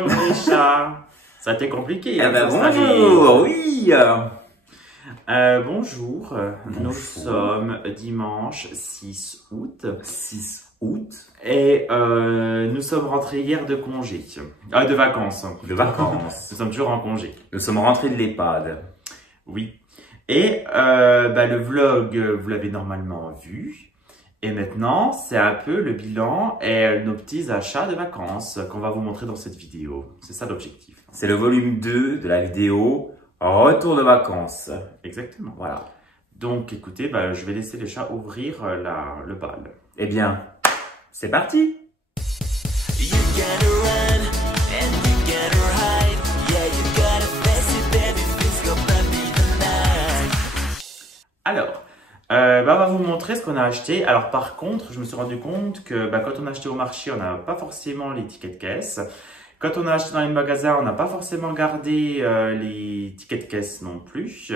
Bonjour Richard. Ça a été compliqué. Eh ben bonjour, oui. Bonjour, nous sommes dimanche 6 août. 6 août. Et nous sommes rentrés hier de congé. De vacances. De vacances. Nous sommes toujours en congé. Nous sommes rentrés de l'EHPAD. Oui. Et le vlog, vous l'avez normalement vu. Et maintenant, c'est un peu le bilan et nos petits achats de vacances qu'on va vous montrer dans cette vidéo. C'est ça l'objectif. C'est le volume 2 de la vidéo Retour de vacances. Exactement. Voilà. Donc, écoutez, je vais laisser les chats ouvrir le bal. Eh bien, c'est parti. Alors, on va vous montrer ce qu'on a acheté. Alors, par contre, je me suis rendu compte que quand on a acheté au marché, on n'a pas forcément les tickets de caisse. Quand on a acheté dans les magasins, on n'a pas forcément gardé les tickets de caisse non plus.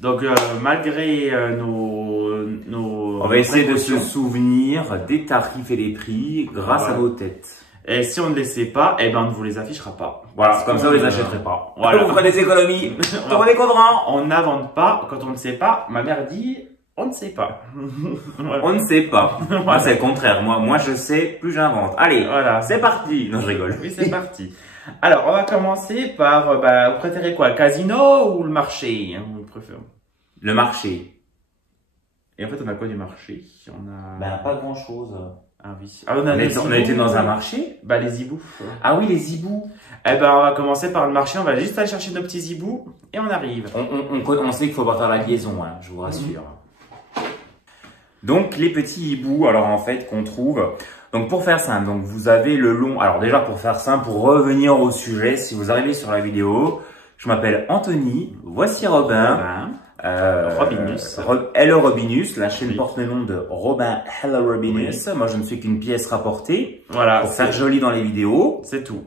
Donc, malgré nos... On va essayer de se souvenir des tarifs et des prix grâce à vos têtes. Et si on ne les sait pas, on ne vous les affichera pas. Voilà, comme ça, vous les achèterez pas. Voilà. Vous ferez des économies. On est content. On n'invente pas quand on ne sait pas. Ma mère dit, on ne sait pas. On ne sait pas. Moi, c'est le contraire. Moi, je sais, plus j'invente. Allez, voilà, c'est parti. Non, je rigole. Oui, c'est parti. Alors, on va commencer par, vous préférez quoi, casino ou le marché, vous préférez? Le marché. Et en fait, on a quoi du marché? On a... pas grand chose. Ah oui. On a été dans un marché? Les hiboux. Ah oui, les hiboux. On va commencer par le marché. On va juste aller chercher nos petits hiboux et on arrive. On sait qu'il faut pas faire la liaison, hein, je vous rassure. Donc, les petits hiboux, alors en fait, qu'on trouve. Donc, pour faire simple, donc vous avez le long. Alors déjà, pour faire simple, pour revenir au sujet, si vous arrivez sur la vidéo, je m'appelle Anthony, voici Robin. Robinus. Hello Robinus, la chaîne porte le nom de Robin Hello Robinus. Oui. Moi, je ne suis qu'une pièce rapportée. Voilà. Pour faire joli dans les vidéos. C'est tout.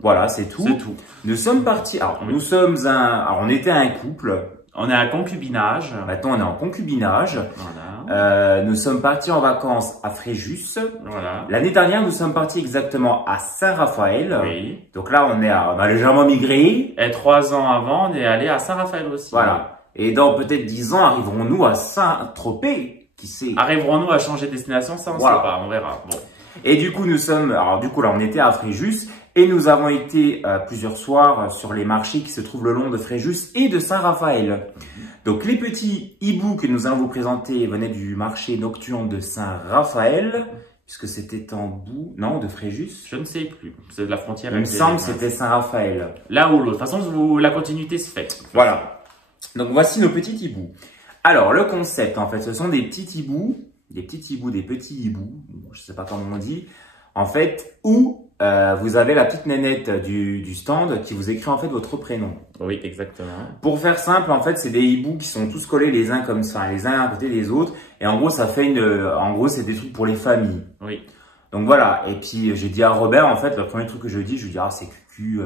Voilà, c'est tout. C'est tout. Nous sommes partis. Alors, on était un couple. On est à concubinage. Maintenant, on est en concubinage. Voilà. Nous sommes partis en vacances à Fréjus. Voilà. L'année dernière, nous sommes partis exactement à Saint-Raphaël. Oui. Donc là, on a légèrement migré. Et 3 ans avant, on est allé à Saint-Raphaël aussi. Voilà. Et dans peut-être 10 ans, arriverons-nous à Saint-Tropez, qui sait. Arriverons-nous à changer de destination? Ça, on ne sait pas, on verra. Bon. Et du coup, là, on était à Fréjus et nous avons été plusieurs soirs sur les marchés qui se trouvent le long de Fréjus et de Saint-Raphaël. Donc, les petits hiboux que nous allons vous présenter venaient du marché nocturne de Saint-Raphaël, puisque c'était de Fréjus. Je ne sais plus. C'est de la frontière. Il me semble que c'était Saint-Raphaël. Là ou l'autre. De toute façon, la continuité se fait. Voilà. Donc, voici nos petits hiboux. Alors, le concept, en fait, ce sont des petits hiboux, des petits hiboux, je sais pas comment on dit, en fait, où vous avez la petite nénette du stand qui vous écrit en fait votre prénom. Oui, exactement. Pour faire simple, en fait, c'est des hiboux qui sont tous collés les uns comme ça, les uns à côté des autres, et en gros, ça fait c'est des trucs pour les familles. Oui. Donc voilà, et puis j'ai dit à Robert, en fait, le premier truc que je dis, c'est cucu,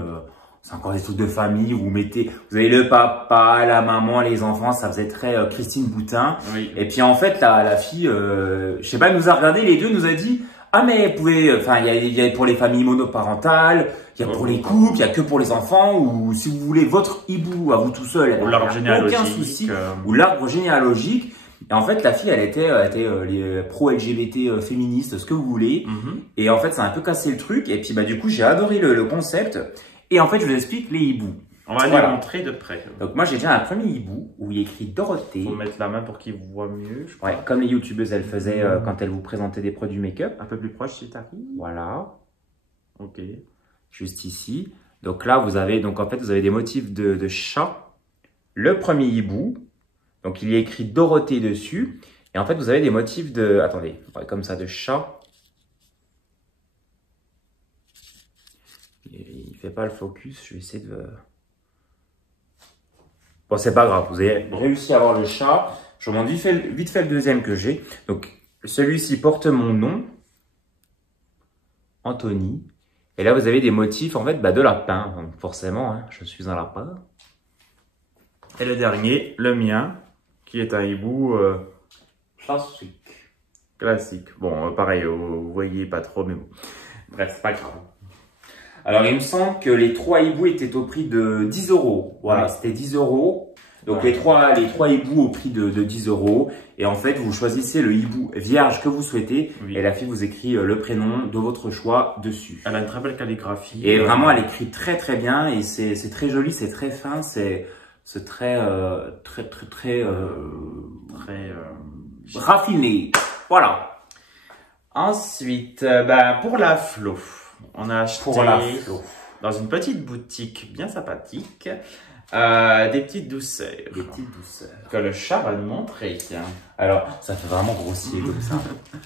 c'est encore des trucs de famille, vous avez le papa, la maman, les enfants, ça faisait très Christine Boutin. Oui. Et puis en fait, la fille, je sais pas, elle nous a regardé, les deux nous a dit, ah mais vous pouvez, il y a pour les familles monoparentales, il y a pour les couples, il y a que pour les enfants, ou si vous voulez votre hibou à vous tout seul, ou l'arbre généalogique, aucun souci, ou l'arbre généalogique. Et en fait, la fille, elle était pro-LGBT féministe, ce que vous voulez. Et en fait, ça a un peu cassé le truc. Et puis, du coup, j'ai adoré le concept. Et en fait, je vous explique les hiboux. On va les montrer de près. Donc, moi, j'ai déjà un premier hibou où il y a écrit Dorothée. Il faut mettre la main pour qu'il voit mieux, je crois. Ouais, comme les youtubeuses, elles faisaient quand elles vous présentaient des produits make-up. Un peu plus proche, si t'arrives. Voilà. Ok. Juste ici. Donc là, vous avez des motifs de chat. Le premier hibou. Donc, il y a écrit Dorothée dessus. Et en fait, vous avez des motifs attendez, comme ça, de chat. Il fait pas le focus. Je vais essayer de... Bon, c'est pas grave. Vous avez réussi à avoir le chat. Je vous montre vite fait le deuxième que j'ai. Donc, celui-ci porte mon nom. Anthony. Et là, vous avez des motifs, en fait, de lapin. Donc, forcément, hein, je suis un lapin. Et le dernier, le mien, qui est un hibou classique. Bon, pareil, vous voyez pas trop, mais bon. Bref, c'est pas grave. Alors, il me semble que les 3 hiboux étaient au prix de 10 euros. Voilà, c'était 10 euros. Donc, les trois hiboux au prix de 10 euros. Et en fait, vous choisissez le hibou vierge que vous souhaitez. Et la fille vous écrit le prénom de votre choix dessus. Elle a une très belle calligraphie. Et vraiment, elle écrit très très bien. Et c'est très joli, c'est très fin. C'est très raffiné. Voilà. Ensuite, pour la Flo, on a acheté dans une petite boutique bien sympathique des petites douceurs. Des petites douceurs. Que le chat va nous montrer. Alors, ça fait vraiment grossier comme ça.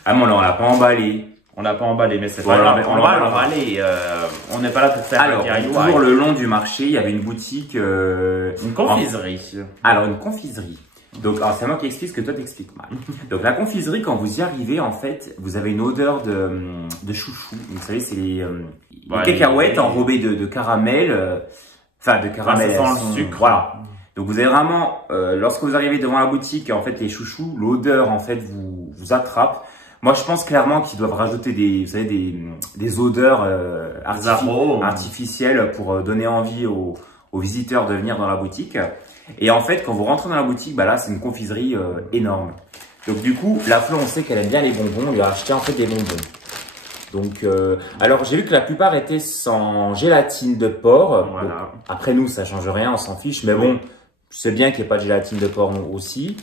Ah, mais on l'a pas emballé. On l'a pas emballé, mais c'est pas grave. On va l'emballer. On n'est pas là pour faire un DIY. Toujours le long du marché, il y avait une boutique. Une confiserie. Alors, une confiserie. Donc, c'est moi qui explique ce que toi t'expliques mal. Donc, la confiserie, quand vous y arrivez, en fait, vous avez une odeur de chouchou. Vous savez, c'est les cacahuètes enrobées de caramel. Enfin, de caramel. Ça sent le sucre. Voilà. Donc, vous avez vraiment, lorsque vous arrivez devant la boutique, en fait, les chouchous, l'odeur, en fait, vous attrape. Moi, je pense clairement qu'ils doivent rajouter des odeurs artificielles pour donner envie aux visiteurs de venir dans la boutique. Et en fait, quand vous rentrez dans la boutique, là, c'est une confiserie énorme. Donc, du coup, la Flo, on sait qu'elle aime bien les bonbons. On lui a acheté en fait des bonbons. Donc, alors, j'ai vu que la plupart étaient sans gélatine de porc. Voilà. Donc, après, nous, ça change rien, on s'en fiche. Mais bon, je sais bien qu'il n'y ait pas de gélatine de porc aussi.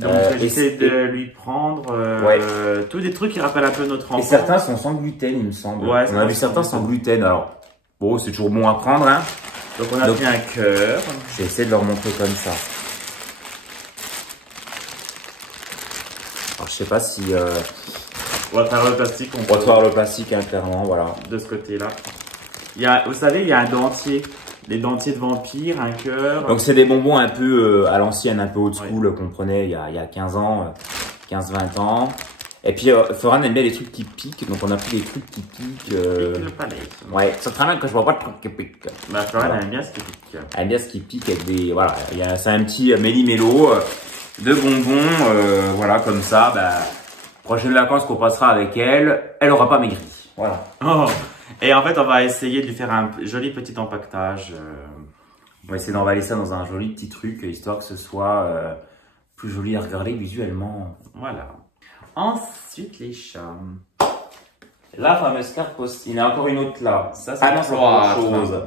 Donc, j'essaie de lui prendre tous des trucs qui rappellent un peu notre enfance. Et certains sont sans gluten, il me semble. Ouais, on a vu certains sans gluten. Alors, bon, c'est toujours bon à prendre, hein. Donc, on a pris un cœur. Je vais essayer de leur montrer comme ça. Alors, je sais pas si... On va faire le plastique. On va faire le plastique, hein, clairement, voilà. De ce côté-là. Vous savez, il y a un dentier. Les dentiers de vampire, un cœur. Donc, c'est des bonbons un peu à l'ancienne, un peu old school, qu'on prenait il y a 15 ans, 15-20 ans. Et puis, Florent aime bien les trucs qui piquent, donc on a pris des trucs qui piquent. Le palais. Ouais, c'est très bien que je vois pas de trucs qui piquent. Florent aime bien ce qui pique. Elle aime bien ce qui pique avec des. Voilà, c'est un petit méli-mélo de bonbons, voilà, comme ça. Prochaine vacances qu'on passera avec elle, elle aura pas maigri. Voilà. Oh. Et en fait, on va essayer de lui faire un joli petit empaquetage. On va essayer d'emballer ça dans un joli petit truc, histoire que ce soit plus joli à regarder visuellement. Voilà. Ensuite, les chats. La fameuse carte postale. Il y en a encore une autre là. Ça, c'est autre chose.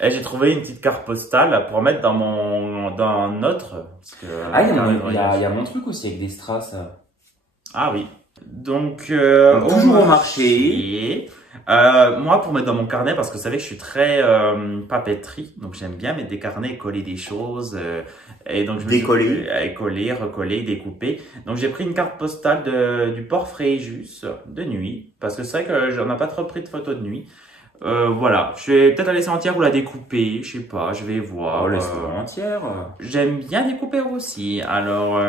Et j'ai trouvé une petite carte postale pour mettre dans notre. Parce que, il y a mon truc aussi avec des strass. Ah oui. Donc, toujours au marché. Moi, pour mettre dans mon carnet, parce que vous savez que je suis très papeterie, donc j'aime bien mettre des carnets, coller des choses, et donc je me décoller, coller, recoller, découper. Donc j'ai pris une carte postale du port Fréjus de nuit, parce que c'est vrai que j'en ai pas trop pris de photos de nuit. Voilà, je vais peut-être la laisser entière ou la découper, je sais pas, je vais voir. Oh, laisse-la entière. J'aime bien découper aussi, alors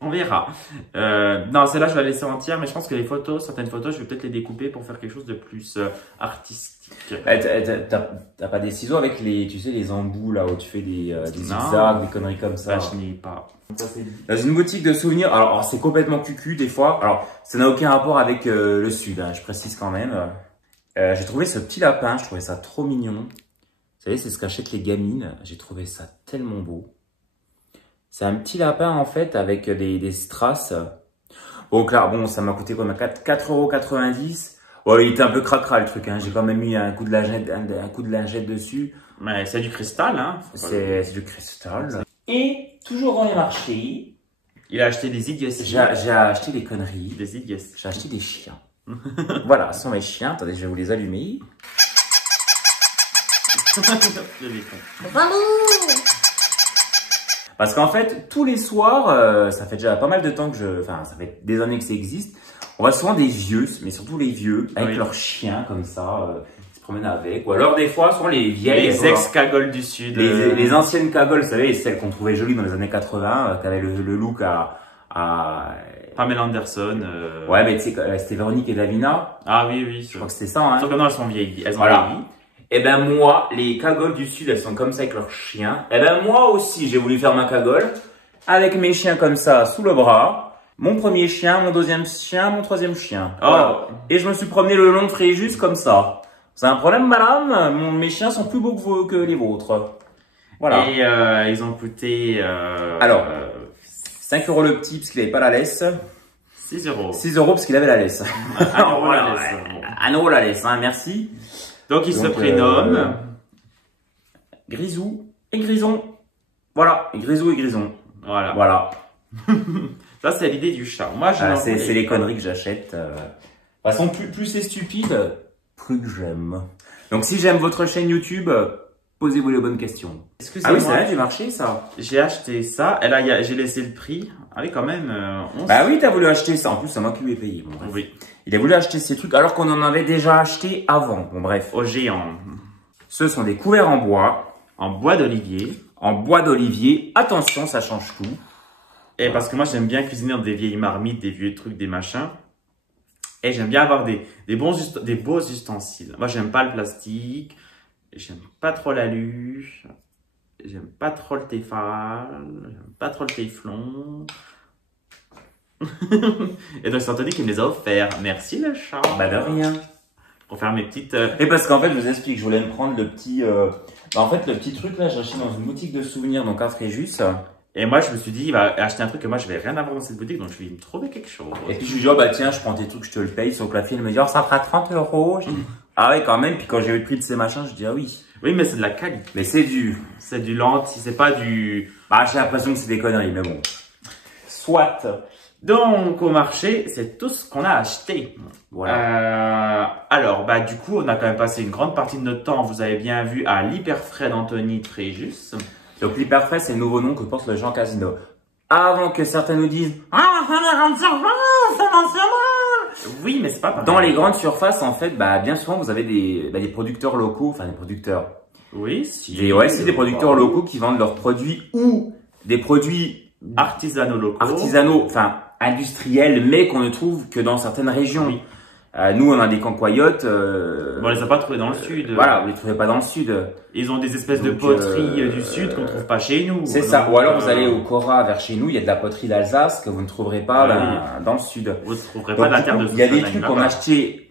on verra. Non, celle-là je vais la laisser entière, mais je pense que les photos, certaines photos, je vais peut-être les découper pour faire quelque chose de plus artistique. T'as pas des ciseaux avec les embouts là où tu fais des zigzags, des conneries comme ça? Je n'ai pas. Dans une boutique de souvenirs, alors c'est complètement cucu des fois, alors ça n'a aucun rapport avec le sud, hein, je précise quand même. J'ai trouvé ce petit lapin, je trouvais ça trop mignon. Vous savez, c'est ce qu'achètent les gamines. J'ai trouvé ça tellement beau. C'est un petit lapin en fait avec des strass. Bon, clair, bon, ça m'a coûté comme 4,90 €. Bon, il était un peu cracra le truc, hein. J'ai quand même mis un coup de lingette dessus. Mais c'est du cristal, hein. C'est du cristal. Et toujours dans les marchés. Il a acheté des idioties. J'ai acheté des conneries. Des idioties. J'ai acheté des chiens. Voilà, ce sont mes chiens. Attendez, je vais vous les allumer. Parce qu'en fait, tous les soirs, ça fait déjà pas mal de temps que enfin, ça fait des années que ça existe. On voit souvent des vieux, mais surtout les vieux, avec leurs chiens comme ça, qui se promènent avec. Ou alors des fois, souvent les vieilles. Les ex-cagoles du Sud. Les anciennes cagoles, vous savez, celles qu'on trouvait jolies dans les années 80, qui avaient le look à Pamela Anderson. Ouais, mais tu sais, c'était Véronique et Davina. Ah oui, oui. Je crois que c'était ça, hein. Sauf que non, elles sont vieillies. Elles ont vieilli. Et ben moi, les cagoles du Sud, elles sont comme ça avec leurs chiens. Et ben moi aussi, j'ai voulu faire ma cagole avec mes chiens comme ça sous le bras. Mon premier chien, mon deuxième chien, mon troisième chien. Oh. Voilà. Et je me suis promené le long de Fréjus comme ça. C'est un problème, madame? Mes chiens sont plus beaux que les vôtres. Voilà. Et ils ont coûté... Alors, 5 € le petit parce qu'il n'avait pas la laisse. 6 €. 6 € parce qu'il avait la laisse. 1 € la Voilà. laisse. Bon. 1 € la laisse, hein, merci. Donc, il se prénomme... Grisou et Grison. Voilà, Grisou et Grison. Voilà. Voilà. Ça, c'est l'idée du chat. Moi, je Ah, c'est les conneries que j'achète. De toute façon, plus c'est stupide, plus que j'aime. Donc, si j'aime votre chaîne YouTube, posez-vous les bonnes questions. Excusez-moi. Ah oui, c'est là du marché, ça. J'ai acheté ça. Et là, j'ai laissé le prix. Ah oui, quand même. Bah oui, t'as voulu acheter ça. En plus, c'est moi qui lui ai payé. Bon, bref. Oui. Il a voulu acheter ces trucs alors qu'on en avait déjà acheté avant. Bon, bref. Au géant. Ce sont des couverts en bois. En bois d'olivier. En bois d'olivier. Attention, ça change tout. Et parce que moi, j'aime bien cuisiner dans des vieilles marmites, des vieux trucs, des machins. Et j'aime bien avoir des beaux ustensiles. Moi, j'aime pas le plastique. J'aime pas trop l'alu. J'aime pas trop le téfal. J'aime pas trop le téflon. Et donc, c'est Anthony qui me les a offerts. Merci le chat. Bah de rien. Pour faire mes petites... Et parce qu'en fait, je vous explique, je voulais me prendre le petit... en fait, le petit truc là, j'ai acheté dans une boutique de souvenirs, donc à Fréjus. Et moi, je me suis dit, il va acheter un truc que moi, je vais rien avoir dans cette boutique, donc je vais me trouver quelque chose. Et puis je lui dis, oh bah tiens, je prends tes trucs, je te le paye. Sauf que la fille, elle me dit, oh, ça fera 30 €. Je dis, ah ouais, quand même. Puis quand j'ai eu le prix de ces machins, je dis, ah oui. Oui, mais c'est de la qualité. Mais c'est du... C'est du lentille, c'est pas du... Bah, j'ai l'impression que c'est des conneries, mais bon. Soit. Donc, au marché, c'est tout ce qu'on a acheté. Voilà. Alors, bah, du coup, on a quand même passé une grande partie de notre temps, vous avez bien vu, à l'Hyperfrais d'Anthony Fréjus. Donc l'Hyperfrais, c'est le nouveau nom que porte le Jean Casino. Avant que certains nous disent, ah, c'est les grandes surfaces, c'est national. Oui, mais c'est pas pareil. Dans les grandes surfaces, en fait, bah, bien souvent, vous avez des producteurs locaux, enfin, des producteurs. Oui, si. C'est des producteurs locaux qui vendent leurs produits ou des produits artisanaux locaux. Artisanaux, enfin, industriels, mais qu'on ne trouve que dans certaines régions. Oui. Nous, on a des cancoyotes. Bon, on les a pas trouvés dans le sud. Voilà, vous les trouvez pas dans le sud. Ils ont des espèces de poteries du sud qu'on trouve pas chez nous. C'est ça. Ou alors vous allez au Cora vers chez nous, il y a de la poterie d'Alsace que vous ne trouverez pas dans le sud. Vous ne trouverez pas de la terre de Il y a des trucs qu'on a achetés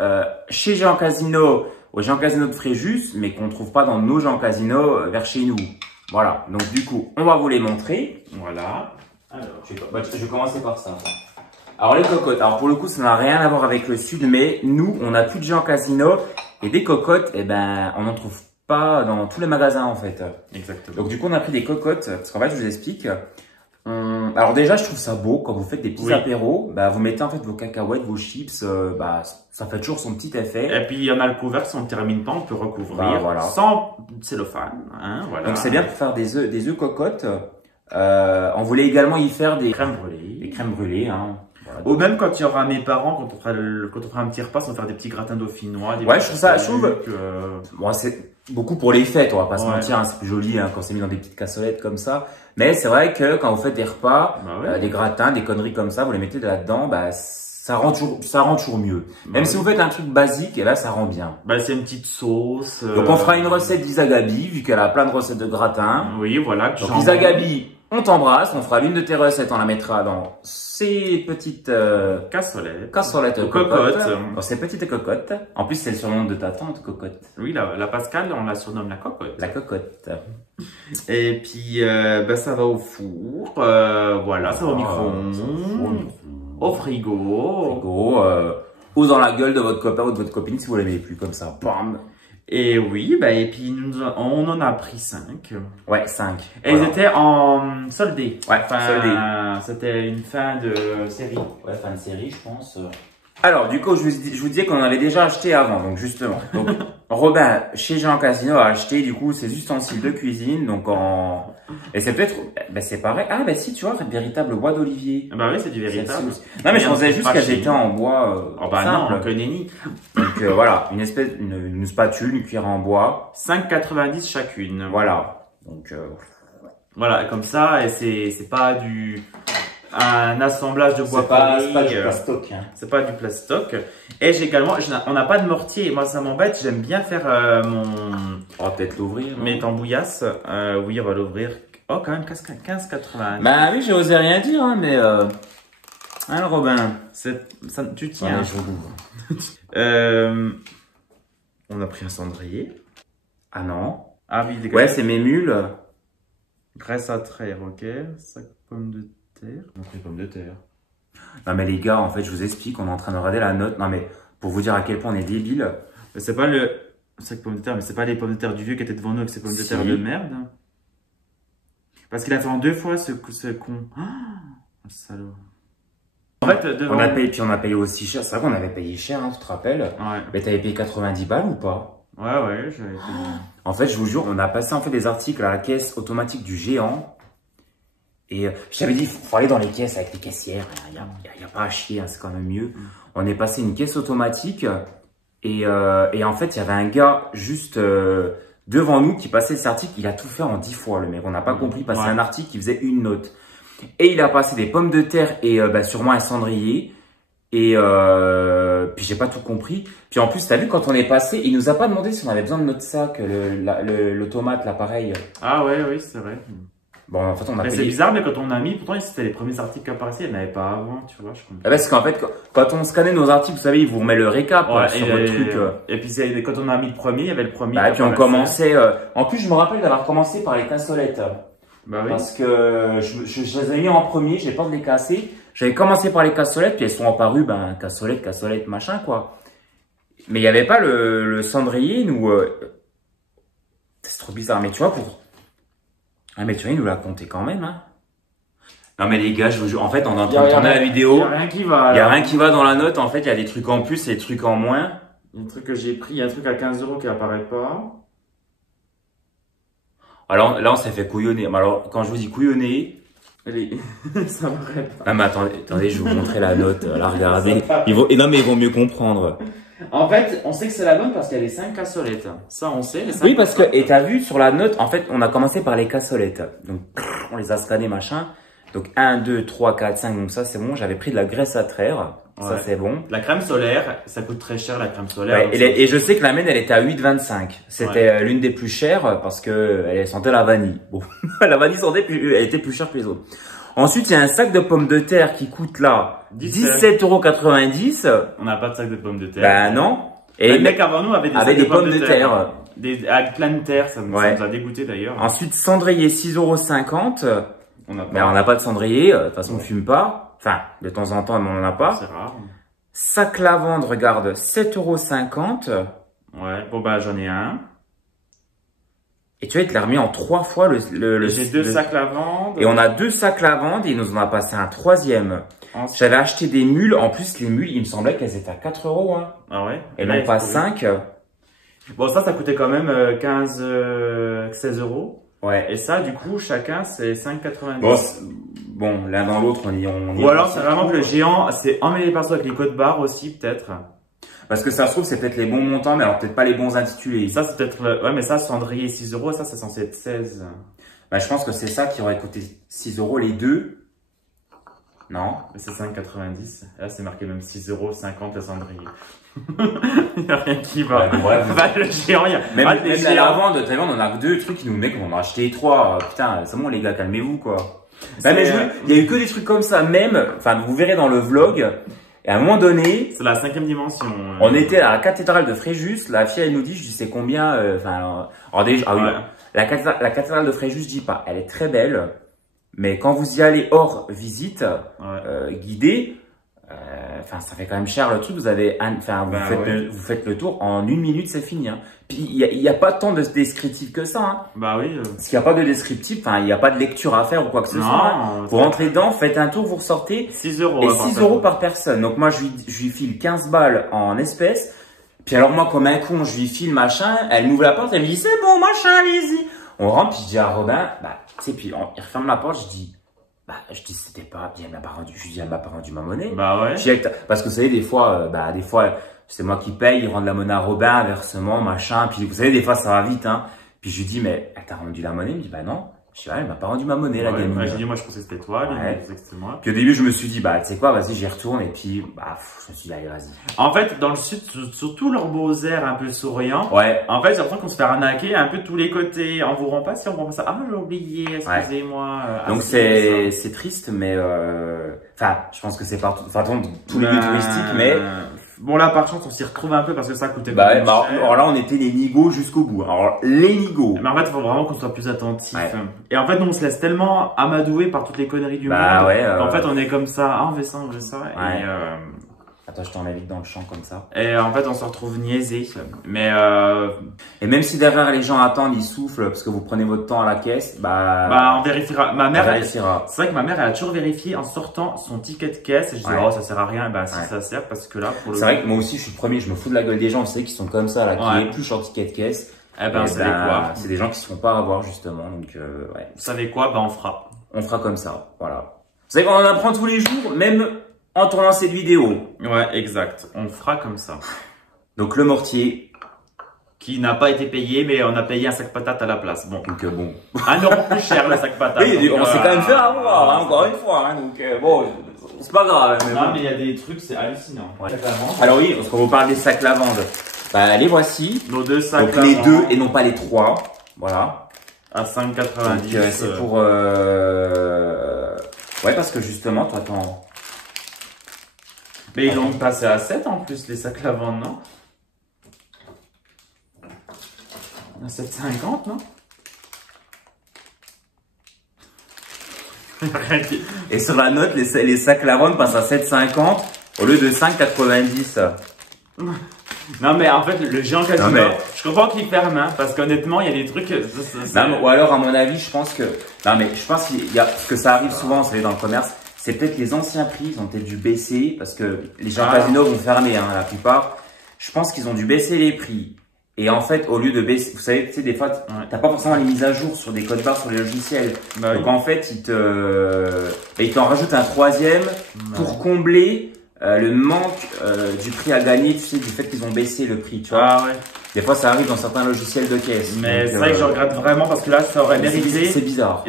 chez Jean Casino, au Jean Casino de Fréjus, mais qu'on ne trouve pas dans nos Jean Casino vers chez nous. Voilà. Donc du coup, on va vous les montrer. Voilà. Alors, je vais commencer par ça. Alors les cocottes, alors pour le coup ça n'a rien à voir avec le sud, mais nous on n'a plus de Jean Casino et des cocottes, eh ben on n'en trouve pas dans tous les magasins en fait. Exactement. Donc du coup on a pris des cocottes, parce qu'en fait je vous explique. Alors déjà je trouve ça beau quand vous faites des petits apéros, bah, vous mettez en fait vos cacahuètes, vos chips, bah, ça fait toujours son petit effet. Et puis il y en a le couvercle, si on ne termine pas on peut recouvrir voilà. sans cellophane. Hein, voilà. Donc c'est bien pour faire des œufs cocottes. On voulait également y faire des crèmes brûlées. Des crèmes brûlées. Hein. Voilà. Ou même quand il y aura mes parents, quand on fera un petit repas, on va faire des petits gratins dauphinois. Ouais, je trouve. Bon, c'est beaucoup pour les fêtes, on va pas se mentir, hein, c'est plus joli hein, quand c'est mis dans des petites cassolettes comme ça. Mais c'est vrai que quand vous faites des repas, des gratins, des conneries comme ça, vous les mettez là-dedans, bah ça rend toujours mieux. Même si vous faites un truc basique, et là ça rend bien. Bah c'est une petite sauce. Donc on fera une recette d'Isa Gabi, vu qu'elle a plein de recettes de gratins. Oui, voilà. Donc Isa Gabi, on t'embrasse, on fera l'une de tes recettes, on la mettra dans ces petites cassolettes cocottes. Dans ces petites cocottes. En plus, c'est le surnom de ta tante, Cocotte. Oui, la Pascal, on la surnomme la cocotte. La cocotte. Et puis, bah, ça va au four. Voilà, ça va au micro-ondes. Au frigo. Ou dans la gueule de votre copain ou de votre copine si vous l'aimez plus, comme ça. Bam. Et oui, bah, et puis on en a pris 5. Ouais, 5. Et ils étaient en soldés. Ouais, soldés. C'était une fin de série. Ouais, fin de série, je pense. Alors, du coup, je vous disais qu'on en avait déjà acheté avant, donc justement. Donc, Robin, chez Jean Casino, a acheté, du coup, ses ustensiles de cuisine, donc et c'est peut-être, bah, c'est pareil. Ah, bah si, tu vois, véritable bois d'olivier. Bah oui, c'est du véritable. Non, mais je pensais juste qu'elles étaient en bois, oh, bah simple. non, que nenni. Donc, voilà, une spatule, une cuillère en bois. 5,90 chacune. Voilà. Donc, voilà, comme ça, et c'est pas un assemblage de bois collé. C'est pas du plastoc. Hein. C'est pas du plastoc. Et j'ai également, on n'a pas de mortier. Moi, ça m'embête. J'aime bien faire on va peut-être l'ouvrir. Mes tambouillasses. Oui, on va l'ouvrir. Oh, quand même, 15,80. Bah oui, j'ai osé rien dire, hein, mais Hein, Robin? Tu Tiens, tiens. je rouvre. On a pris un cendrier. Ah non? Ah oui, des Ouais, c'est mes mules. graisse à traire, ok. 5 pommes de terre. On a pris pommes de terre. Non mais les gars, en fait, je vous explique, on est en train de regarder la note. Non mais, pour vous dire à quel point on est débile. Mais c'est pas le 5 pommes de terre, mais c'est pas les pommes de terre du vieux qui étaient devant nous avec ces pommes de Si. terre de merde. Parce qu'il a fait en 2 fois ce con. Oh, salaud. En fait, devant. On a payé aussi cher. C'est vrai qu'on avait payé cher, hein, tu te rappelles? Ouais. Mais t'avais payé 90 balles ou pas? Ouais, j'avais payé. En fait, je vous jure, on a passé en fait des articles à la caisse automatique du géant. Et je t'avais dit, faut aller dans les caisses avec les caissières. Il y a pas à chier, hein, c'est quand même mieux. On est passé une caisse automatique. Et en fait, il y avait un gars juste devant nous qui passait cet article. Il a tout fait en 10 fois, le mec. On n'a pas compris parce que c'est un article qui faisait une note. Et il a passé des pommes de terre et sûrement un cendrier. Et puis j'ai pas tout compris. Puis en plus, t'as vu quand on est passé, il nous a pas demandé si on avait besoin de notre sac, l'automate, l'appareil. Ah ouais, oui, c'est vrai. Bon, en fait, on a Mais payé. c'est bizarre, mais quand on a mis, pourtant c'était les premiers articles qui apparaissaient, il n'y en avait pas avant, tu vois, je comprends. Parce qu'en fait, quand on scannait nos articles, vous savez, il vous remet le récap sur votre truc. Et puis quand on a mis le premier, il y avait le premier. Et puis on commençait. En plus, je me rappelle d'avoir commencé par les cassolettes. Bah oui. Parce que je les ai mis en premier, j'ai peur de les casser. J'avais commencé par les cassolettes, puis elles sont apparues, cassolette, machin, quoi. Mais il n'y avait pas le cendrier, nous. C'est trop bizarre, mais tu vois, mais tu vois, il nous l'a compté quand même, hein. Non, mais les gars, je vous jure, en fait, on est en train de tourner la vidéo. Il n'y a rien qui va. Il n'y a rien qui va dans la note, en fait, il y a des trucs en plus et des trucs en moins. Il y a un truc que j'ai pris, il y a un truc à 15 € qui apparaît pas. Alors là, on s'est fait couillonner. Mais alors, quand je vous dis couillonner, Ça m'arrête. ah, mais attendez, je vais vous montrer la note. Là, regardez. Non, mais ils vont mieux comprendre. En fait, on sait que c'est la bonne parce qu'il y a les 5 cassolettes. Ça, on sait. Les 5 Oui, parce que, et t'as vu sur la note, en fait, on a commencé par les cassolettes. Donc, on les a scannés, machin. Donc, 1, 2, 3, 4, 5. Donc, ça, c'est bon. J'avais pris de la graisse à traire. Ouais. Ça, c'est bon. La crème solaire, ça coûte très cher, la crème solaire. Ouais, et je sais que la mienne, elle était à 8,25. C'était l'une des plus chères parce que elle sentait la vanille. Bon, la vanille elle était plus chère que les autres. Ensuite, il y a un sac de pommes de terre qui coûte là 17,90 €. On n'a pas de sac de pommes de terre. Ben non. Et le mec avant nous avait des pommes de terre. Avec plein de terre, ça nous a dégoûté d'ailleurs. Ensuite, cendrier 6,50 €. On n'a pas. Mais on n'a pas de cendrier. De toute façon, on fume pas. Enfin, de temps en temps, mais on n'en a pas. C'est rare. Sac lavande, regarde, 7,50 €. Ouais, bon bah j'en ai un. Et tu vois, il te l'a remis en 3 fois J'ai 2 sacs lavande. Et on a 2 sacs lavande et il nous en a passé un 3e. Ensuite... J'avais acheté des mules. En plus, les mules, il me semblait qu'elles étaient à 4 €. Hein. Ah ouais? Et non pas 5. Bon, ça coûtait quand même 16 €. Ouais. Et ça, du coup, chacun, c'est 5,90 €. Bon, l'un dans l'autre, on y Ou alors, c'est vraiment que le géant, c'est emmêlé par ça avec les codes barres aussi, peut-être. Parce que ça se trouve, c'est peut-être les bons montants, mais alors peut-être pas les bons intitulés. Ça, c'est peut-être... Ouais, mais ça, cendrier 6 €, ça, c'est censé être 16. Bah, je pense que c'est ça qui aurait coûté 6 € les deux. Non. Mais c'est 5,90 €. Là, c'est marqué même 6,50 € le cendrier. Il n'y a rien qui va. Ouais, bref. Bah, le géant, il y a... Même Ah, la lavande, on a que 2 trucs qui nous mettent, on en a acheté 3. Putain, c'est bon les gars, calmez-vous quoi. Bah, mais il y a eu que des trucs comme ça, même, enfin vous verrez dans le vlog, et à un moment donné, c'est la 5e dimension. On était à la cathédrale de Fréjus, la fille elle nous dit, je dis c'est combien, la cathédrale de Fréjus, je dis pas, elle est très belle, mais quand vous y allez hors visite, guidée, ça fait quand même cher le truc, vous faites le tour, en 1 minute c'est fini, hein. Puis il y a pas tant de descriptif que ça, hein. Bah oui. Parce qu'il n'y a pas de descriptif, il n'y a pas de lecture à faire ou quoi que ce soit. Hein. Vous rentrez dedans, faites un tour, vous ressortez. 6 €. Et 6 € par personne. Donc moi, je lui file 15 balles en espèces. Puis alors moi, comme un con, je lui file machin. Elle m'ouvre la porte, elle me dit, c'est bon, machin, allez-y. On rentre, puis je dis à Robin, tu sais, puis il referme la porte, je dis, c'était pas, elle m'a pas rendu ma monnaie. Bah ouais. Parce que vous savez, des fois, c'est moi qui paye, il rend la monnaie à Robin, versement, machin. Puis vous savez, des fois, ça va vite, hein. Puis je lui dis, mais elle t'a rendu la monnaie? Il me dit, bah non. Je sais pas, elle m'a pas rendu ma monnaie, la gamine. J'ai dit, moi, je pensais que c'était toi, lui, il disait que c'était moi. Puis au début, je me suis dit, bah, tu sais quoi, vas-y, j'y retourne. Et puis, bah, je me suis dit, allez, vas-y. En fait, dans le sud, surtout leurs beaux airs un peu souriants. Ouais. En fait, j'ai l'impression qu'on se fait arnaquer un peu de tous les côtés. On vous rend pas si on rend pas ça. Ah, j'ai oublié, excusez-moi. Donc c'est triste, mais enfin, je pense que c'est partout, enfin, dans tous les lieux touristiques, mais bon, là, par contre, on s'y retrouve un peu parce que ça coûtait bah, beaucoup cher. alors là, on était les nigauds jusqu'au bout. Alors, les nigauds. Mais en fait, il faut vraiment qu'on soit plus attentif. Et en fait, nous, on se laisse tellement amadouer par toutes les conneries du monde. En fait, on est comme ça. Ah, on veut ça, on veut ça. Et, attends, je t'en invite dans le champ comme ça. Et en fait, on se retrouve niaisé. Mais et même si derrière les gens attendent, ils soufflent parce que vous prenez votre temps à la caisse, bah on vérifiera. Ma mère, vérifiera. C'est vrai que ma mère, elle a toujours vérifié en sortant son ticket de caisse. Et je dis, oh, ça sert à rien. Et ben, si ça sert, parce que là, pour le. C'est vrai que moi aussi, je suis le premier, je me fous de la gueule des gens, je sais qu'ils sont comme ça, là, qui épluchent leur ticket de caisse. Eh ben, c'est des gens qui se font pas avoir, justement. Donc, ouais. Vous savez quoi? Ben, on fera. On fera comme ça. Voilà. Vous savez qu'on en apprend tous les jours, même en tournant cette vidéo. Ouais, exact. On fera comme ça. Donc le mortier. Qui n'a pas été payé, mais on a payé un sac patate à la place. Bon. Donc bon. 1 € plus cher le sac patate. Oui, on s'est quand même fait avoir, hein, encore une fois. Hein, donc bon, c'est pas grave. Mais non, mais il y a des trucs, c'est hallucinant. Ouais. Alors oui, parce qu'on vous parle des sacs lavande. Bah les voici. Nos 2 sacs donc les 2 et non pas les 3. Voilà. À 5,90. C'est pour... Ouais, parce que justement, toi, t'en... Mais ils l'ont passé à 7 en plus, les sacs lavande, non? À 7,50, non? Et sur la note, les sacs lavande passent à 7,50 au lieu de 5,90. Non mais en fait le géant casino, je comprends qu'il ferme hein, parce qu'honnêtement il y a des trucs. Non, ou alors à mon avis je pense que qu'il y a parce que ça arrive souvent, vous savez, dans le commerce, c'est peut-être les anciens prix, ils ont peut-être dû baisser parce que les géants casinos vont fermer hein, la plupart. Je pense qu'ils ont dû baisser les prix. Et en fait, au lieu de baisser, vous savez, tu sais, des fois, t'as pas forcément les mises à jour sur des codes barres sur les logiciels. Donc en fait, ils t'en rajoutent un 3e pour combler le manque du prix à gagner, tu sais, du fait qu'ils ont baissé le prix, tu vois. Ah ouais. Des fois, ça arrive dans certains logiciels de caisse. Mais c'est vrai que je regrette vraiment parce que là, ça aurait mérité. C'est bizarre.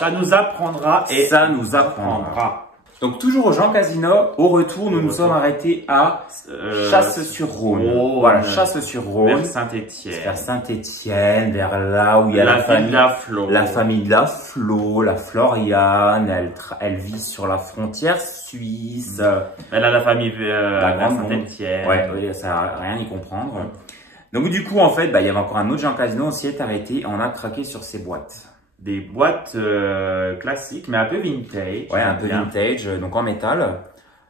Ça nous apprendra et ça nous apprendra. Donc toujours au Jean Casino, au retour, nous nous sommes arrêtés à Chasse-sur-Rhône. Voilà, Chasse-sur-Rhône. Vers Saint-Étienne. Vers Saint-Étienne, vers là où il y a la famille Laflot. La famille Laflot, la Floriane, elle vit sur la frontière suisse. Elle a la famille vers Saint-Étienne. Ouais, ça n'a rien à y comprendre. Donc du coup, en fait, il y avait encore un autre Jean Casino, on s'y est arrêté, on a craqué sur ces boîtes. Des boîtes classiques, mais un peu vintage. Ouais, un peu vintage, donc en métal.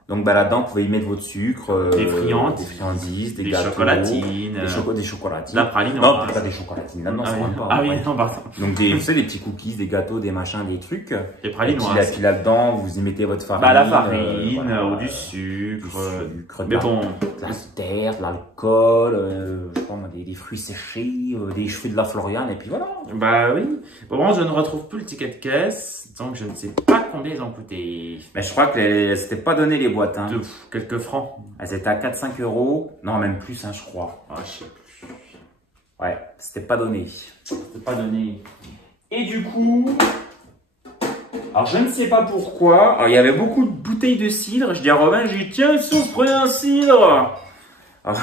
Donc là-dedans, vous pouvez y mettre votre sucre, des friandises, des gâteaux, chocolatines, des chocolatines. La praline. Non, pas des chocolatines. Non, c'est pas. Ah oui, non, pardon. Donc vous savez, des petits cookies, des gâteaux, des machins, des trucs. Des pralines. Et puis là-dedans, vous y mettez votre farine. La farine ou du sucre. Mais bon. De la terre, de l'alcool, je sais pas moi, des fruits séchés, des cheveux de la Floriane, et puis voilà. Bah oui. Pour le moment, je ne retrouve plus le ticket de caisse, donc je ne sais pas combien ils ont coûté. Mais je crois que c'était pas donné les boîtes. Hein. Quelques francs. Elles étaient à 4-5 €. Non, même plus, hein, je crois. Ah, je sais plus. Ouais, c'était pas donné. C'était pas donné. Et du coup... Alors, je ne sais pas pourquoi. Alors, il y avait beaucoup de bouteilles de cidre. Je dis à Robin, j'ai dit, tiens, si on se prenait un cidre. Alors,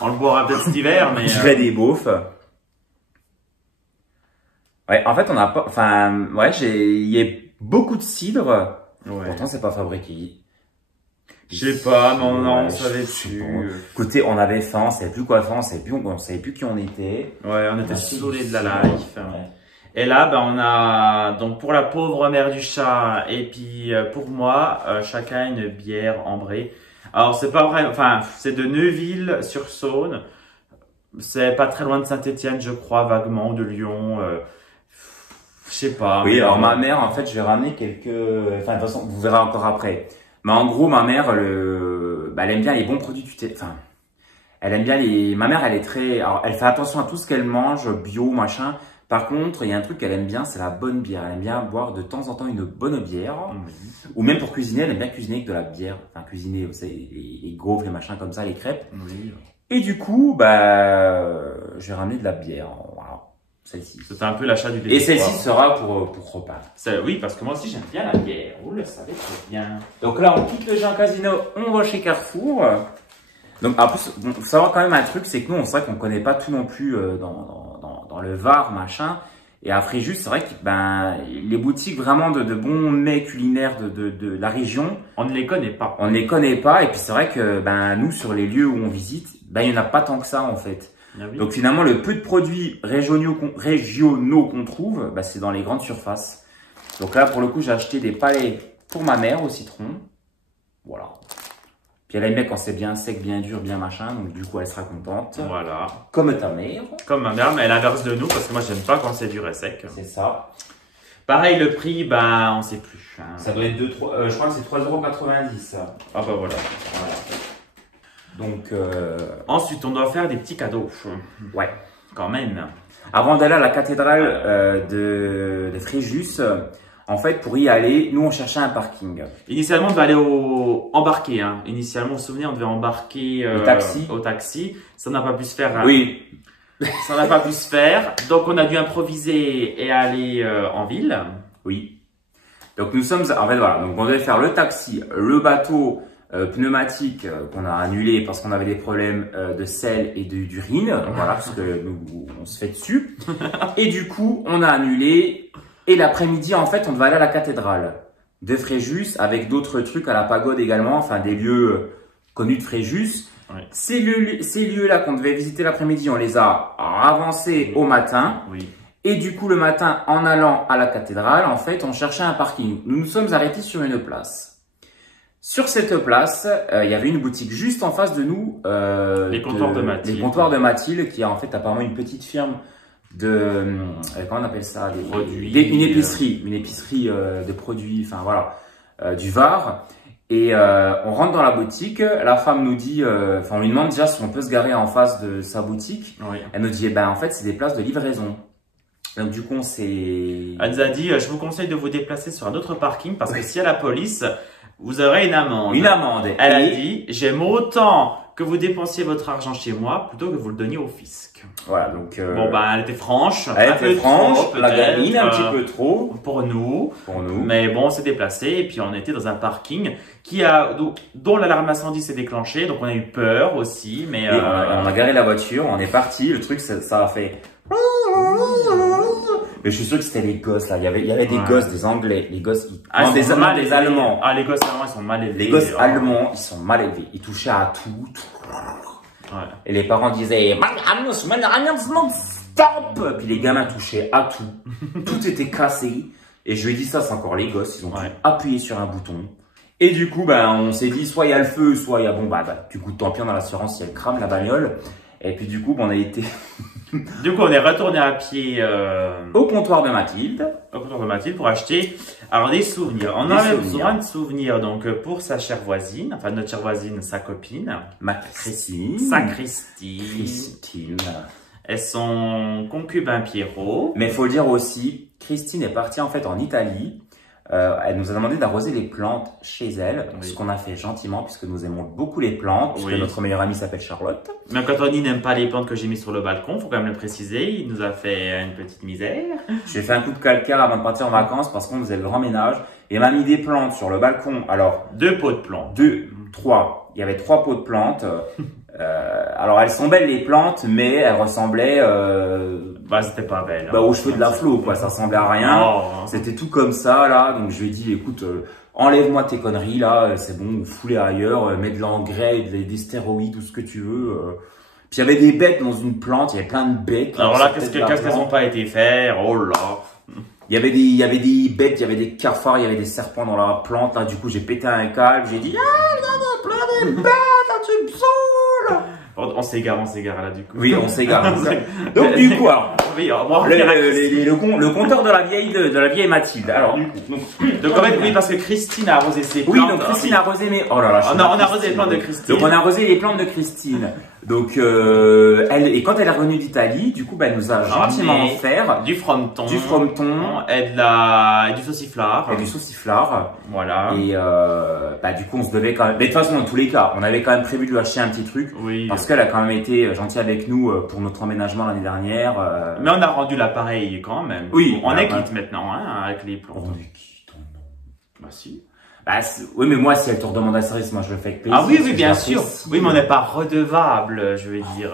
on le boira peut-être cet hiver, mais... Je fais des beaufs. Ouais, en fait, on n'a pas... Enfin, ouais, il y a beaucoup de cidre. Ouais. Pourtant, c'est pas fabriqué. Je sais pas, mais on savait plus. Écoutez, on avait faim, on savait plus quoi faire, on savait plus qui on était. Ouais, on était saoulés de la life. Ouais. Et là, on a, donc pour la pauvre mère du chat, et puis pour moi, chacun une bière ambrée. Alors, c'est pas vrai, enfin, c'est de Neuville-sur-Saône. C'est pas très loin de Saint-Étienne, je crois, vaguement, ou de Lyon. Je sais pas. Oui, alors ma mère, en fait, je vais ramener quelques... Enfin, de toute façon, vous verrez encore après. Mais en gros, ma mère, elle aime bien les bons produits enfin, elle aime bien ma mère, elle est très... Alors, elle fait attention à tout ce qu'elle mange, bio, machin. Par contre, il y a un truc qu'elle aime bien, c'est la bonne bière. Elle aime bien boire de temps en temps une bonne bière. Ou même pour cuisiner, elle aime bien cuisiner avec de la bière. Enfin, cuisiner, vous savez, les gaufres, les machins comme ça, les crêpes. Et du coup, je vais ramener de la bière. Voilà. Celle-ci. C'était un peu l'achat du Et celle-ci sera pour repas. Oui, parce que moi aussi j'aime bien la bière. Vous le savez très bien. Donc là, on quitte le Géant Casino, on va chez Carrefour. Donc, en plus, bon, faut savoir quand même un truc, c'est que nous, on sait qu'on connaît pas tout non plus dans le Var, machin. Et à Fréjus, c'est vrai que les boutiques vraiment de bons mets culinaires de la région, on ne les connaît pas. On ne les connaît pas. Et puis c'est vrai que nous, sur les lieux où on visite, il n'y en a pas tant que ça en fait. Ah oui. Donc finalement, le peu de produits régionaux qu'on trouve, c'est dans les grandes surfaces. Donc là, pour le coup, j'ai acheté des palets pour ma mère au citron. Voilà. Puis elle aime bien quand c'est bien sec, bien dur, bien machin. Donc du coup, elle sera contente. Voilà. Comme ta mère. Comme ma mère, mais elle l'inverse de nous parce que moi, j'aime pas quand c'est dur et sec. C'est ça. Pareil, le prix, on sait plus. Hein. Ça doit être je crois que c'est 3,90 €. Ah bah voilà. Donc, ensuite, on doit faire des petits cadeaux. Ouais. Quand même. Avant d'aller à la cathédrale de Fréjus, en fait, pour y aller, nous, on cherchait un parking. Initialement, on devait aller embarquer. Hein. Initialement, vous vous souvenez, on devait embarquer au taxi. Ça n'a pas pu se faire. Oui. Ça n'a pas pu se faire. Donc, on a dû improviser et aller en ville. Oui. Donc, nous sommes... En fait, voilà. Donc, on devait faire le taxi, le bateau pneumatique qu'on a annulé parce qu'on avait des problèmes de sel et d'urine. Voilà, parce que nous, on se fait dessus. Et du coup, on a annulé. Et l'après-midi, en fait, on devait aller à la cathédrale de Fréjus avec d'autres trucs, à la pagode également, enfin des lieux connus de Fréjus. Oui. Ces lieux-là qu'on devait visiter l'après-midi, on les a avancés au matin. Oui. Et du coup, le matin, en allant à la cathédrale, en fait, on cherchait un parking. Nous nous sommes arrêtés sur une place. Sur cette place, il y avait une boutique juste en face de nous. Les comptoirs de Mathilde. Les comptoirs de Mathilde, qui a en fait apparemment une petite firme de... comment on appelle ça, produits. Une épicerie de produits, enfin voilà, du Var. Et on rentre dans la boutique, la femme nous dit, on lui demande déjà si on peut se garer en face de sa boutique. Oui. Elle nous dit, en fait, c'est des places de livraison. Donc du coup, elle nous a dit, je vous conseille de vous déplacer sur un autre parking parce que s'il y a la police, vous aurez une amende. Une amende. Elle a dit, j'aime autant que vous dépensiez votre argent chez moi plutôt que vous le donniez au fisc. Voilà, donc... bon, elle était franche. Elle était franche, la gamine un petit peu trop. Pour nous. Mais bon, on s'est déplacé et puis on était dans un parking dont l'alarme incendie s'est déclenchée. Donc on a eu peur aussi. Mais on a garé la voiture, on est parti. Le truc, ça a fait... Mais je suis sûr que c'était les gosses là. Il y avait des gosses, des Anglais, les gosses qui... des Allemands. Ah, les gosses allemands, ils sont mal élevés. Les gosses allemands, ils sont mal élevés. Ils touchaient à tout. Ouais. Et les parents disaient stop. Puis les gamins touchaient à tout. Tout était cassé. Et je lui ai dit ça, c'est encore les gosses. Ils ont appuyé sur un bouton. Et du coup, on s'est dit soit il y a le feu, soit il y a du coup tant pis, on a l'assurance si elle crame la bagnole. Et puis du coup, on a été... Du coup, on est retourné à pied au comptoir de Mathilde. Au comptoir de Mathilde pour acheter des souvenirs. On avait besoin de souvenirs donc pour sa chère voisine, enfin notre chère voisine, sa copine, Christine. Sa Christine. Et son concubin Pierrot. Mais il faut dire aussi, Christine est partie en fait en Italie. Elle nous a demandé d'arroser les plantes chez elle, ce qu'on a fait gentiment puisque nous aimons beaucoup les plantes, puisque notre meilleure amie s'appelle Charlotte. Mais quand Anthony n'aime pas les plantes que j'ai mis sur le balcon, faut quand même le préciser, il nous a fait une petite misère. J'ai fait un coup de calcaire avant de partir en vacances parce qu'on faisait le grand ménage et m'a mis des plantes sur le balcon. Alors 2 pots de plantes. 3. Il y avait 3 pots de plantes. Alors elles sont belles les plantes, mais elles ressemblaient c'était pas belle. Aux cheveux de la Flo, quoi. Ça ressemblait à rien. Oh. C'était tout comme ça, là. Donc je lui ai dit, écoute, enlève-moi tes conneries, là. C'est bon, foulez ailleurs. Mets de l'engrais, des stéroïdes, tout ce que tu veux. Puis il y avait des bêtes dans une plante. Il y avait plein de bêtes. Alors là, qu'est-ce qu'elles n'ont pas été faire? Oh là. Il y avait des bêtes, il y avait des cafards, il y avait des serpents dans la plante. Là, du coup, j'ai pété un câble. J'ai dit, il y a plein de bêtes, tu me saoules. On s'égare là du coup. Oui, on s'égare. Donc du coup, alors, le compteur de la vieille Mathilde. Alors du coup, donc en fait, oui, parce que Christine a arrosé ses plantes. Oui, donc Christine a arrosé on a arrosé les plantes de Christine. Donc on a arrosé les plantes de Christine. Donc et quand elle est revenue d'Italie, du coup, elle nous a gentiment offert du fronton, et du sauciflard. Voilà. Et du coup, on se devait quand même. Mais de toute façon, dans tous les cas, on avait quand même prévu de lui acheter un petit truc. Oui. Parce parce qu'elle a quand même été gentille avec nous pour notre emménagement l'année dernière. Mais on a rendu l'appareil quand même. Oui. On est quitte maintenant, hein, avec les plantes. On est quitte, non. Bah si. Bah, oui, mais moi, si elle te redemande un service, moi, je le fais avec plaisir. Ah oui, oui, bien sûr. Oui, mais on n'est pas redevable, je veux dire.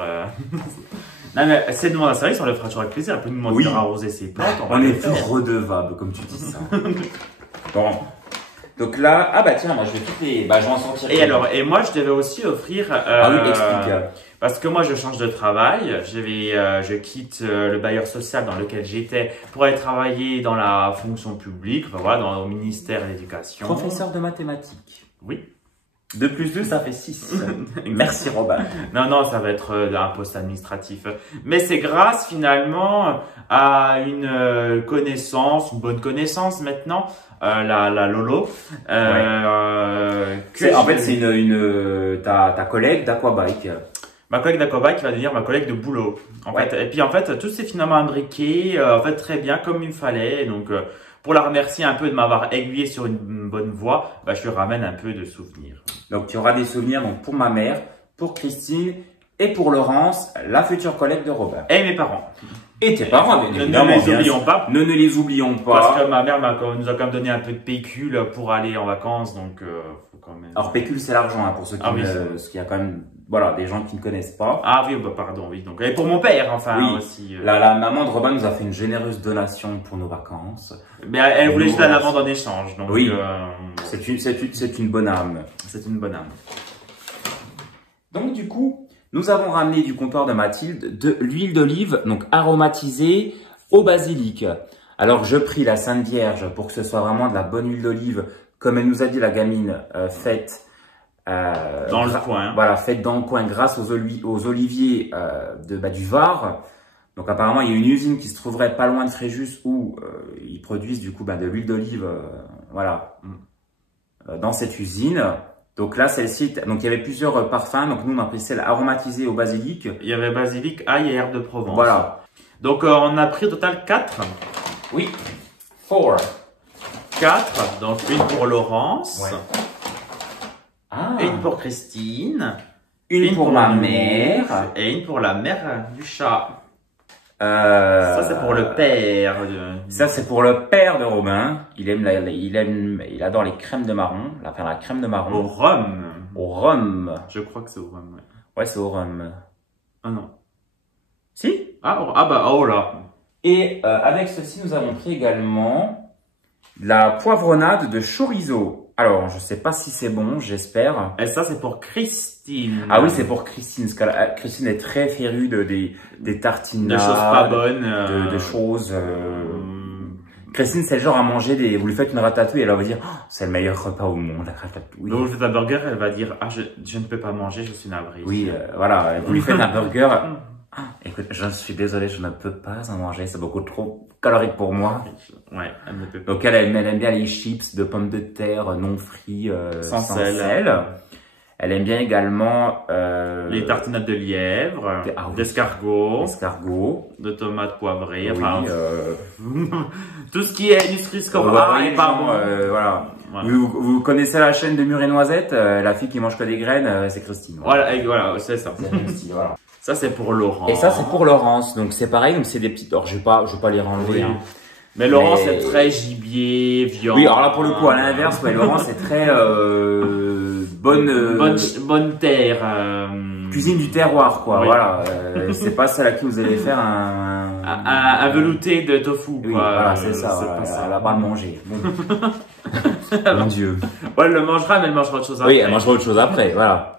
Non, mais si elle demande un service, on le fera toujours avec plaisir. Elle peut nous demander de arroser ses plantes. On est plus redevable, comme tu dis ça. Bon. Donc là, ah bah tiens, moi je vais toutes les. Bah, je vais en sortir. Et moi, je devais aussi offrir. Ah oui, explique. Parce que moi, je change de travail. Je quitte le bailleur social dans lequel j'étais pour aller travailler dans la fonction publique, enfin, voilà, au ministère de l'Éducation. Professeur de mathématiques. Oui. 2 plus 2, ça fait 6. Merci Robin. Non, non, ça va être un poste administratif. Mais c'est grâce finalement à une connaissance, une bonne connaissance maintenant, la Lolo. En fait, c'est ta collègue d'Aquabike. Ma collègue d'Aquabike va devenir ma collègue de boulot. En fait. Et puis en fait, tout s'est finalement imbriqué, en fait, très bien comme il fallait. Donc, pour la remercier un peu de m'avoir aiguillé sur une bonne voie, bah, je lui ramène un peu de souvenirs. Donc, tu auras des souvenirs donc, pour ma mère, pour Christine et pour Laurence, la future collègue de Robin. Et mes parents. Et tes parents, bien évidemment. Ne les oublions pas. Ne les oublions pas. Parce que ma mère nous a quand même donné un peu de pécule pour aller en vacances, donc faut quand même... Alors, pécule, c'est l'argent, hein, pour ceux qui parce qu'il y a quand même voilà, des gens qui ne connaissent pas. Ah oui, bah pardon, oui. Donc, et pour mon père, enfin, oui. aussi. La maman de Robin nous a fait une généreuse donation pour nos vacances. Mais elle voulait juste la lavande en échange, donc... Oui, c'est une bonne âme. C'est une bonne âme. Donc, du coup... Nous avons ramené du comptoir de Mathilde de l'huile d'olive, donc aromatisée au basilic. Alors, je prie la Sainte Vierge pour que ce soit vraiment de la bonne huile d'olive, comme elle nous a dit la gamine, faite dans le coin. Voilà, faite dans le coin grâce aux oliviers du Var. Donc, apparemment, il y a une usine qui se trouverait pas loin de Fréjus où ils produisent du coup de l'huile d'olive, dans cette usine. Donc là, celle-ci, donc il y avait plusieurs parfums. Donc nous, on a pris celle aromatisée au basilic. Il y avait basilic, ail et herbe de Provence. Voilà. Donc on a pris au total 4. Oui. 4. 4. Donc une pour Laurence. Ouais. Une pour Christine. Une pour ma mère. Et une pour la mère du chat. Ça c'est pour le père. Ça c'est pour le père de Robin. Il adore les crèmes de marron. La crème de marron. Au rhum. Au rhum. Je crois que c'est au rhum. Ouais, ouais c'est au rhum. Ah non. Si. Oh là. Et avec ceci nous avons pris également la poivronnade de chorizo. Alors, je sais pas si c'est bon, j'espère. Et ça, c'est pour Christine. Ah oui, c'est pour Christine. Parce que Christine est très férue des tartinades. De choses pas bonnes. De choses... Christine, c'est le genre à manger vous lui faites une ratatouille, elle va vous dire, oh, c'est le meilleur repas au monde, la ratatouille. Donc, vous faites un burger, elle va dire, ah, je ne peux pas manger, je suis navrée. Oui, voilà, vous lui faites un burger. Écoute, je suis désolé, je ne peux pas en manger, c'est beaucoup trop calorique pour moi. Ouais, elle ne peut pas. Donc elle aime bien les chips de pommes de terre non frites, sans sel. Elle aime bien également les tartinades de lièvre, d'escargot, de tomates poivrées, enfin tout ce qui est nutri-score et pas bon. Voilà. Vous connaissez la chaîne de Mûres et Noisettes, la fille qui mange que des graines, c'est Christine. Voilà, c'est ça. Voilà. Ça c'est pour Laurence. Et ça c'est pour Laurence. Donc c'est pareil, donc c'est des petites. Alors je vais pas les renlever. Hein. Mais Laurence c'est très gibier, viande. Oui, alors là pour le coup à l'inverse, Laurence c'est très bonne terre. Cuisine du terroir quoi. Oui. Voilà. C'est pas celle à qui vous allez faire un velouté de tofu. Oui, quoi. Voilà, c'est ça. Voilà, elle va pas le manger. Bon. Mon Dieu. Ouais, elle le mangera, mais elle mangera autre chose après. Oui, elle mangera autre chose après. Voilà.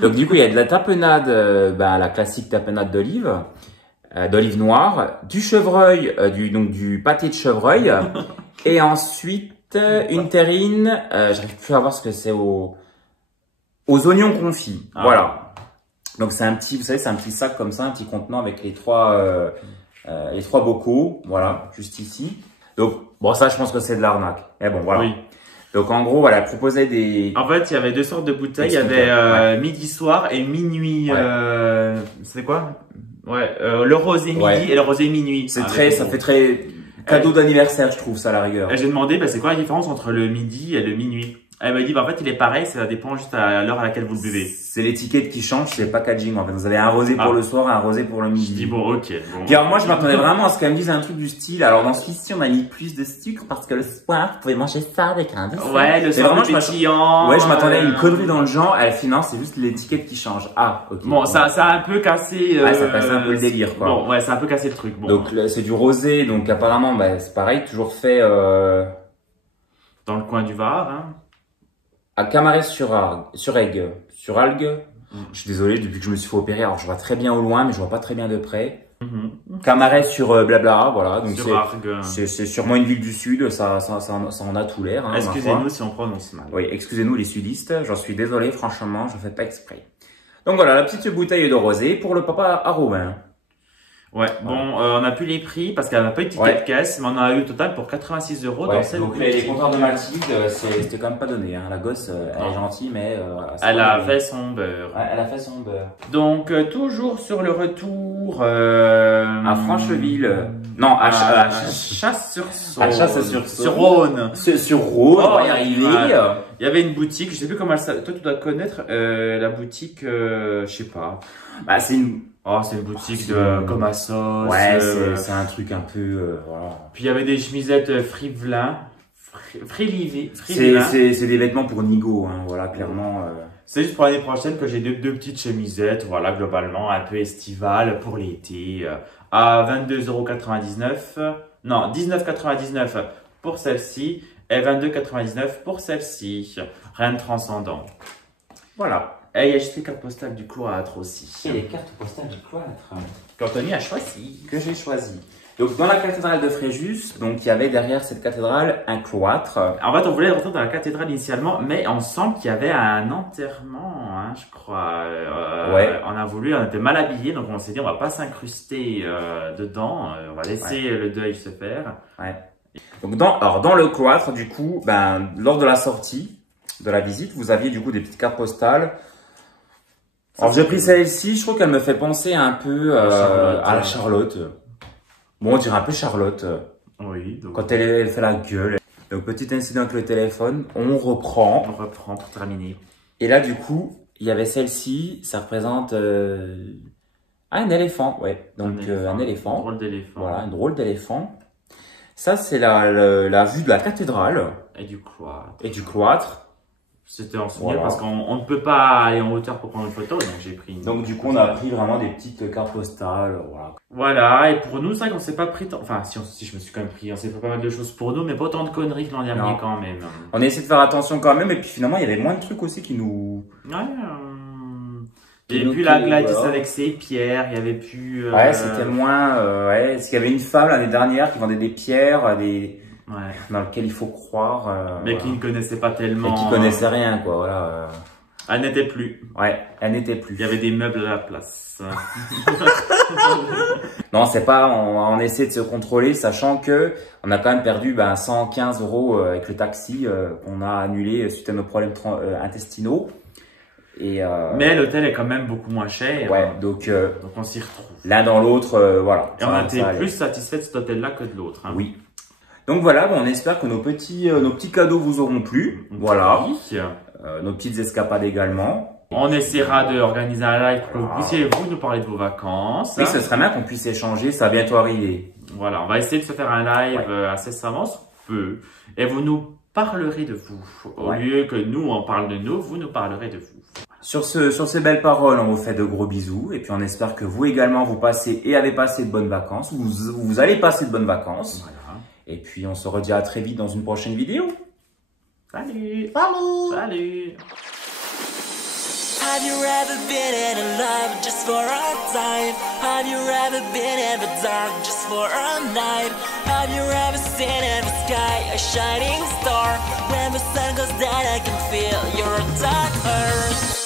Donc du coup, il y a de la tapenade, la classique tapenade d'olive, d'olive noire, du chevreuil, du pâté de chevreuil, et ensuite une terrine. J'arrive plus à voir ce que c'est aux oignons confits. Voilà. Donc c'est un petit, vous savez, c'est un petit sac comme ça, un petit contenant avec les trois bocaux. Voilà, juste ici. Donc bon, ça, je pense que c'est de l'arnaque. Mais bon, voilà. Oui. Donc en gros, voilà, elle proposait des... En fait, il y avait deux sortes de bouteilles. Il y avait midi soir et minuit. Ouais. C'est quoi? Ouais, le rosé midi et le rosé minuit. C'est ça fait très cadeau d'anniversaire, je trouve ça à la rigueur. J'ai demandé, c'est quoi la différence entre le midi et le minuit? Elle m'a dit, bah, en fait, il est pareil, ça dépend juste à l'heure à laquelle vous le buvez. C'est l'étiquette qui change, c'est le packaging en fait. Vous avez un rosé pour le soir et un rosé pour le midi. Je dis, bon, ok. Bon. Puis alors, moi, je m'attendais vraiment à ce qu'elle me dise un truc du style. Alors, dans celui-ci, on a mis plus de sucre parce que le soir, vous pouvez manger ça avec un dessert. Ouais, le soir, vraiment, pétillant. Ouais, je m'attendais à une connerie dans le genre. Elle fait, non, c'est juste l'étiquette qui change. Ah, ok. Bon, ça a un peu cassé. Ouais, ça passe un peu le délire, quoi. Bon, ouais, ça a un peu cassé le truc. Bon. Donc, c'est du rosé. Donc, apparemment, bah, c'est pareil, toujours fait, dans le coin du Var, hein. À Camaret-sur-Aigle. Sur Algue. Je suis désolé, depuis que je me suis fait opérer, alors je vois très bien au loin, mais je vois pas très bien de près. Camaret sur Blabla, voilà. Donc c'est sûrement une ville du sud, ça en a tout l'air. Hein, excusez-nous si on prononce mal. Oui, excusez-nous les sudistes, j'en suis désolé, franchement, je fais pas exprès. Donc voilà, la petite bouteille de rosé pour le papa à Robin. Ouais, bon, on a plus les prix parce qu'elle n'a pas eu de ticket de caisse, mais on a eu au total pour 86 € dans cette donc les compteurs de Mathilde, c'était quand même pas donné. Hein. La gosse, elle est gentille, mais elle a fait son beurre. Ouais, elle a fait son beurre. Donc, toujours sur le retour à Francheville. Non, à Chasse-sur-Saône. À Chasse-sur-Saône. Sur Rhône. Sur Rhône, on va y arriver. Il y avait une boutique, je sais plus comment elle. Toi, tu dois connaître la boutique, je sais pas. Bah, c'est une. Oh, c'est une boutique de comme à sauce. Ouais, c'est un truc un peu, voilà. Puis il y avait des chemisettes Frivelin. C'est des vêtements pour Nigo, hein, voilà, clairement. C'est juste pour l'année prochaine que j'ai deux petites chemisettes, voilà, globalement, un peu estivales pour l'été, à 22,99 €. Non, 19,99 € pour celle-ci et 22,99 € pour celle-ci. Rien de transcendant. Voilà. Et il y a juste les cartes postales du cloître aussi. Et les cartes postales du cloître. Qu'Anthony a choisi. Que j'ai choisi. Donc, dans la cathédrale de Fréjus, donc, il y avait derrière cette cathédrale un cloître. En fait, on voulait rentrer dans la cathédrale initialement, mais on sent qu'il y avait un enterrement, hein, je crois. Ouais. On était mal habillés, donc on s'est dit, on va pas s'incruster dedans, on va laisser le deuil se faire. Ouais. Donc, dans le cloître, du coup, ben, lors de la sortie de la visite, vous aviez du coup des petites cartes postales. Alors, j'ai pris celle-ci, je trouve qu'elle me fait penser un peu à la Charlotte. Bon, on dirait un peu Charlotte. Oui. Donc... Quand elle fait la gueule. Donc, petit incident avec le téléphone, on reprend. On reprend pour terminer. Et là, du coup, il y avait celle-ci, ça représente un éléphant, ouais. Donc, un éléphant. Un drôle d'éléphant. Voilà, un drôle d'éléphant. Ça, c'est la vue de la cathédrale. Et du cloître. Et du cloître. C'était en souvenir parce qu'on ne peut pas aller en hauteur pour prendre une photo, donc j'ai pris une. Donc du coup, on a pris vraiment des petites cartes postales, voilà. Voilà, et pour nous, c'est vrai qu'on s'est pas pris tant. Enfin, si je me suis quand même pris, on s'est fait pas mal de choses pour nous, mais pas autant de conneries que l'an dernier quand même. On a essayé de faire attention quand même, et puis finalement, il y avait moins de trucs aussi qui nous. Ouais. Il n'y avait plus la Gladys avec ses pierres, il y avait plus. Ouais, c'était moins. Ouais, parce qu'il y avait une femme l'année dernière qui vendait des pierres, dans lequel il faut croire. Mais qui ne connaissait pas tellement. Et qui connaissait rien, quoi, voilà. Elle n'était plus. Ouais, elle n'était plus. Il y avait des meubles à la place. Non, c'est pas, on essaie de se contrôler, sachant que on a quand même perdu 115 € avec le taxi qu'on a annulé suite à nos problèmes intestinaux. Mais l'hôtel est quand même beaucoup moins cher. Ouais, donc on s'y retrouve. L'un dans l'autre, voilà. Et on a été plus satisfait de cet hôtel-là que de l'autre. Hein. Oui. Donc voilà, on espère que nos petits cadeaux vous auront plu. Voilà. Oui. Nos petites escapades également. On essaiera d'organiser un live pour que vous puissiez nous parler de vos vacances. Oui, ce serait bien qu'on puisse échanger, ça va bientôt arriver. Voilà, on va essayer de se faire un live assez savant, peu. Et vous nous parlerez de vous. Au lieu que nous, on parle de nous, vous nous parlerez de vous. Sur ces belles paroles, on vous fait de gros bisous. Et puis on espère que vous également, vous passez et avez passé de bonnes vacances. Vous allez passer de bonnes vacances. Voilà. Et puis on se redit à très vite dans une prochaine vidéo. Salut! Salut! Salut! Have you ever been in love just for a time? Have you ever been in the dark just for a night? Have you ever seen in the sky a shining star? When the sun goes down I can feel your dark earth.